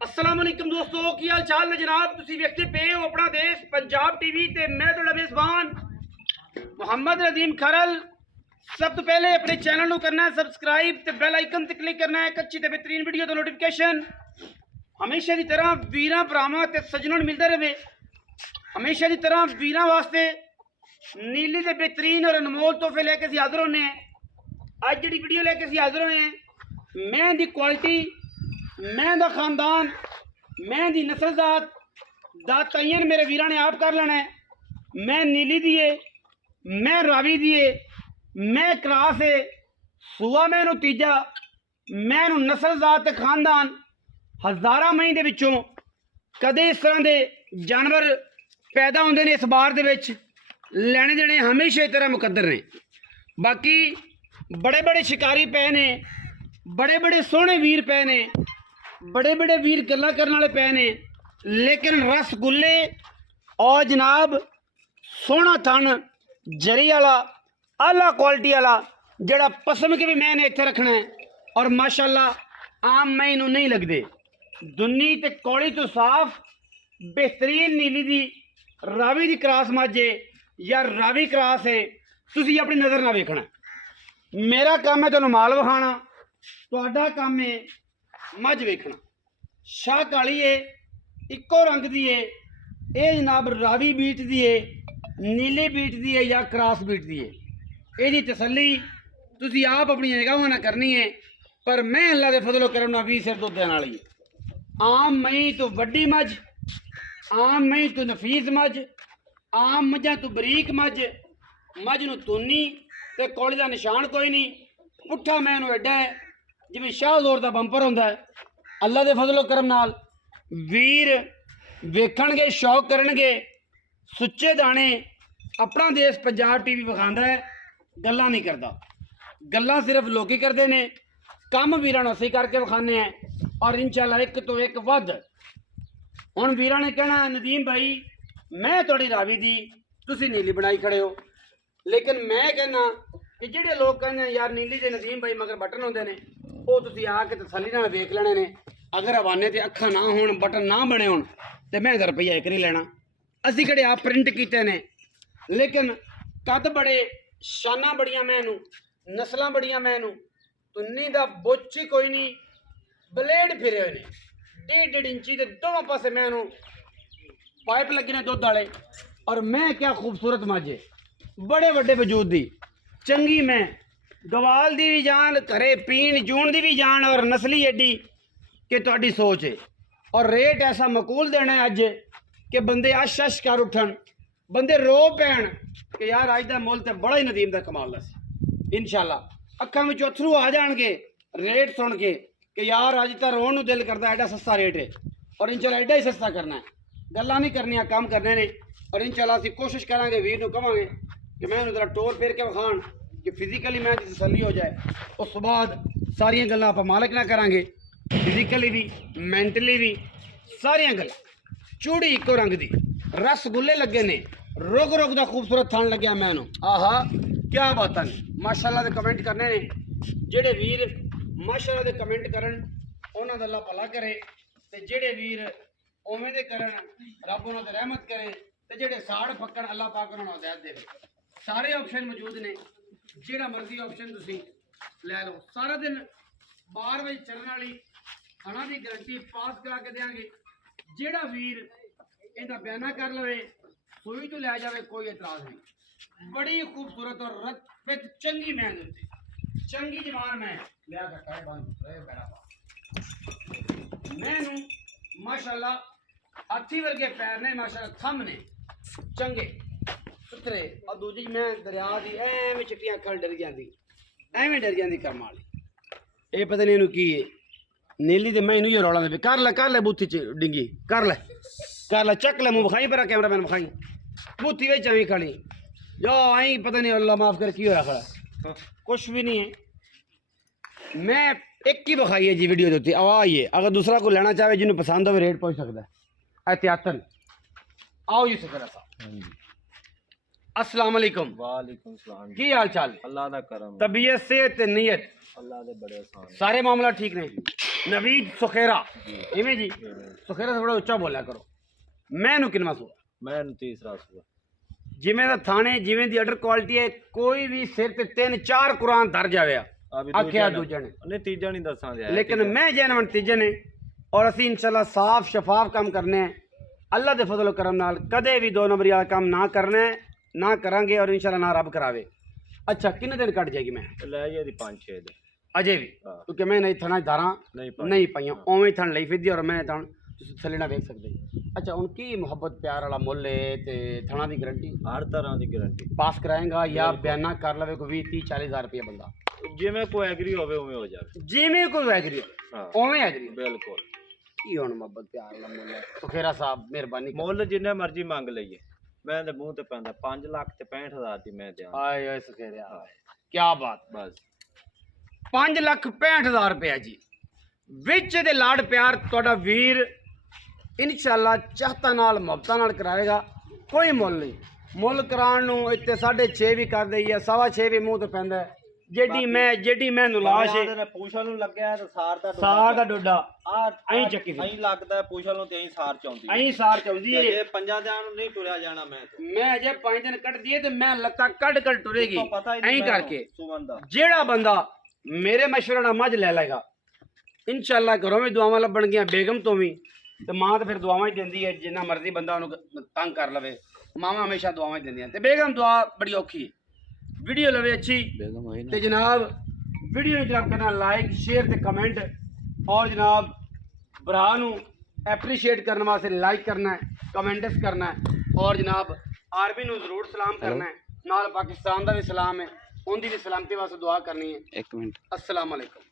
अस्सलाम वालेकुम दोस्तों, की हाल चाल ने जनाब। तुसी वेखते पे हो अपना देश पंजाब टीवी ते मैं तुहाडा मेज़बान मोहम्मद नदीम खरल। सब तो पहले अपने चैनल को करना है सबसक्राइब ते बेल आइकन ते क्लिक करना है। एक अच्छी ते बेहतरीन वीडियो तो नोटिफिकेशन हमेशा की तरह वीरां भरावां ते सज्जनों मिलता रहे। हमेशा की तरह वीरां वास्ते नीली ते बेहतरीन और अनमोल तोहफे लेके असीं हाज़र होने हैं। अज जी वीडियो लेके असीं हाज़र होए हैं मैं दी क्वालिटी, मैं दा खानदान, मैं दी नस्लजात दा तयन मेरे वीरां ने आप कर लेना है। मैं नीली दिए, मैं रावी दिए, मैं क्रास है सूआ, मैं तीजा, मैं नस्लजात ते खानदान हज़ारां मई दे विचों कदे इस तरह के जानवर पैदा होंदे ने। इस बार दे विच लैने देने हमेशा इस तरह मुकद्दर ने। बाकी बड़े बड़े शिकारी पे ने, बड़े बड़े सोहने वीर पे ने, बड़े बड़े वीर गल्लां करने वाले पे ने, लेकिन रसगुल्ले और जनाब सोहना थन जरी वाला आला क्वालिटी वाला जड़ा पसम के भी मैंने इत्थे रखना है। और माशाअल्लाह आम मैं इनू नहीं लगते। दुन्नी ते कौड़ी तो साफ बेहतरीन नीली दी रावी दी क्रास मज्ज है या रावी क्रास है, तुसी अपनी नज़र ना वेखना। मेरा काम है तुहानू माल विखाना, तुहाडा काम है मझ वेखना। शाह काली है, इक्को रंग दी है, ये जनाब रावी बीट दी है, नीली बीट दी है या क्रास बीट दी है। यही तसली तुसी आप अपनी निगाहों ना करनी है। पर मैं अल्लाह के फजलो करम नाल 20 सिर दुध देने वाली है। आम मई तो वड्डी मझ, आम मई तो नफीस मझ, आम मझां तो बरीक मझ, मझ नूं तुन्नी ते कौड़ी दा निशान कोई नहीं। पुट्ठा मैनू एडा है जिवें शाहजोर दा बंपर होंदा है। अल्लाह दे फजलो करम नाल वीर वेखणगे, शौक करनगे। सुच्चे दाने अपना देश पंजाब टीवी विखांदा है, गल्लां नहीं करता। गल्लां सिर्फ लोग करते हैं, कम वीरां नूं असीं करके विखाने हैं। और इंशाअल्लाह एक तो एक वध। हुण वीरां ने कहना नदीम भाई मैं तुहाडी रावी दी तुसीं नीली बनाई खड़े हो। लेकिन मैं कहना कि जिहड़े लोग कहंदे यार नीली दे नदीम भाई मगर बटन होंदे ने, वो तुसीं आके तसल्ली नाल वेख लेने ने। अगर हवाने ते अखां ना होण, बटन ना बने होण ते मैं रुपया एक नहीं लेना। असीं किहड़े आप प्रिंट कीते ने, लेकिन कद बड़े, शाना बड़ियां मैनू, नस्लां बड़ियां मैनू, तुन्नी दा बुच्च ही कोई नहीं, ब्लेड फिरे हुए ने 1.5 इंची के दोनों पासे मैनू पाइप लगे ने दुध वाले। और मैं क्या खूबसूरत मझ, बड़े वड्डे वजूद दी चंगी मैं, गवाल दी भी जान, घरे पीन जून दी भी जान, और नस्ली एडी कि तुहाडी सोच है। और रेट ऐसा मकूल देना है अज कि बंदे अश अश कर उठन, बंदे रो पैन कि यार अज दा मुल तो बड़ा ही नदीम दा कमाल दा सी। इंशाअल्लाह अखां विच अथरू आ जाणगे रेट सुन के कि यार अज तो रोण नूं दिल करदा, एडा सस्ता रेट है। और इंशाअल्लाह एडा ही सस्ता करना है, गल्लां नहीं करनियां, काम करने ने। और इंशाअल्लाह असीं कोशिश करांगे वीर नूं कहांगे कि मैं जरा टोर फेर के विखाण कि फिजिकली मैं तसल्ली हो जाए। उस बाद सारियां गल्लां आपां मालक ना करांगे, फिजिकली भी मैंटली भी सारियां गल्लां। चूड़ी इक्को रंग दी, रसगुल्ले लगे ने, रुग रुग दा खूबसूरत थान लग्या मैनू। आहा क्या बातां ने। माशाअल्लाह दे कमेंट करने ने जेड़े वीर माशाअल्लाह दे कमेंट करन उन्हां दा अल्लाह भला करे, ते जेड़े वीर उवें दे करन रब उन्हां ते रहमत करे, ते जेड़े साड़ फक्कण अल्लाह पाक उन्हां नूं हिदायत देवे। सारे ऑप्शन मौजूद ने, जेड़ा मर्जी ऑप्शन तुसीं लै लो। सारा दिन बार में चलने वाली खाना की गारंटी पास करा के देंगे। जेड़ा वीर इनका बयाना कर लवे सुई तो लै जाए, कोई एतराज नहीं। बड़ी खूबसूरत और रत चंगी मैन होती, चंगी जवान मैं लिया करता है मैनू माशाअल्लाह हाथी वर्गे पैर ने, माशाअल्लाह थम ने चंगे सुथरे। और दूजी मैं दरिया की एवें चिट्टियां अखां डर जाती, एवें डर जाती कर्म वाली। ये पता नहीं इनू की है नीली तो मैं इनू ही रौला दे। कर ले बूथी च डिंगी, कर ले चक ले, मुँह विखाई पर कैमरा मैन विखाई बूथी बच अवी खड़ी जो आई पता नहीं अल्लाह माफ कर की होया खड़ा, कुछ भी नहीं है। मैं एक ही विखाई है जी वीडियो देती आवाज ही है। अगर दूसरा को लेना चाहे जिन्होंने पसंद हो रेट पहुँच सकता है एहतियातन। आओ जी सकर साहब, अस्सलाम वालेकुम। वालेकुम सलाम। की हाल चाल? अल्लाह दा करम। तबीयत सेहत नीयत अल्लाह दे बड़े आसान है। सारे मामला ठीक ने। नवीद सुखेरा इवें जी सुखेरा से बड़ा उच्चा बोलिया करो। मैं किन्ना सू मैं तीसरा सूआ जिमें दा थाने जिमें दी अडर क्वालिटी है कोई भी सिर ते 3-4 कुरान धर जावे आख्या दूजे ने नहीं तीजा नहीं दसा दिया लेकिन मैं जैनवन तीजे ने और असी इंशाल्लाह साफ शफाफ काम करने हैं अल्लाह दे फजल करम नाल कदे भी 2 नंबरी वाला काम ना करना है ना करांगे और इंशाल्लाह ना रब करावे। अच्छा कितने दिन कट जाएगी मैं ले ये दी 5-6 दिन अजे भी क्योंकि मैं नहीं थना धारा नहीं पाइया ओवें थन लई फिरदी और मैं थन थले ना देख सकते। अच्छा उनकी मोहब्बत प्यार वाला मुल है ते थना दी गारंटी हर तरह की गारंटी पास कराएगा या बयाना कर लवे कोई 20-30-40 हज़ार रुपया बंदा जिवें कोई एग्री होवे उवें हो जावे जिवें कोई एग्री ओवें एग्री बिल्कुल की हुण मोहब्बत प्यार वाला मुल है। सुखेरा साहब मेहरबानी मुल जिन्ने मर्जी मंग लईए मैं ते मुंह ते पैंदा 5,65,000 दी मैं दियां आए ओए सुखेरा क्या बात बस 5,65,000 रुपया जी विच दे लाड़ प्यार तुहाडा वीर इंशाल्लाह चाहता नाल मुहब्बतां नाल कराएगा कोई मुल नहीं मुल कराण नूं इत्ते 6.5 भी कर दईए 6.5 भी मूँह ते पैंदा जेडी मैं नुलाश है पूछल नूं लगया ते सार दा डोडा ऐं ਚੱਕੀ ऐं ਲੱਗਦਾ ਪੁੱਛਲ ਨੂੰ ਤੇ ਐਂ ਸਾਰ ਚਾਉਂਦੀ ਐਂ ਸਾਰ ਚਾਉਂਦੀ ਏ ਇਹ ਪੰਜਾਂ ਦਿਨਾਂ ਨੂੰ ਨਹੀਂ ਤੁਰਿਆ ਜਾਣਾ ਮੈਂ ਅਜੇ 5 ਦਿਨ ਕੱਢ ਦਈਏ ਤੇ ਮੈਂ ਲੱਤਾਂ ਕੱਢ ਟੁਰੇਗੀ ਐਂ ਕਰਕੇ ਸੁਮਨ ਦਾ ਜਿਹੜਾ ਬੰਦਾ ਮੇਰੇ ਮਸ਼ਵਰੇ ਨਾਲ ਮੱਝ ਲੈ ਲੇਗਾ इंशाअल्लाह घरों में दुआवां लभण गया बेगम तो भी तो माँ तो फिर दुआवां ही देंदी है जिन्ना मर्जी बंदा उन्होंने तंग कर लवे मावां हमेशा दुआवां ही देंदियां ते बेगम दुआ बड़ी औखी है वीडियो लवे अच्छी ते जनाब वीडियो जनाब करना लाइक शेयर ते कमेंट और जनाब भरा नूं एप्रीशिएट करने वास्ते लाइक करना है कमेंट्स करना है और जनाब आर्मी नूं जरूर सलाम करना है नाल पाकिस्तान का भी सलाम है उनकी भी सलामती वास्ते दुआ करनी है। 1 मिनट अस्सलाम वालेकुम।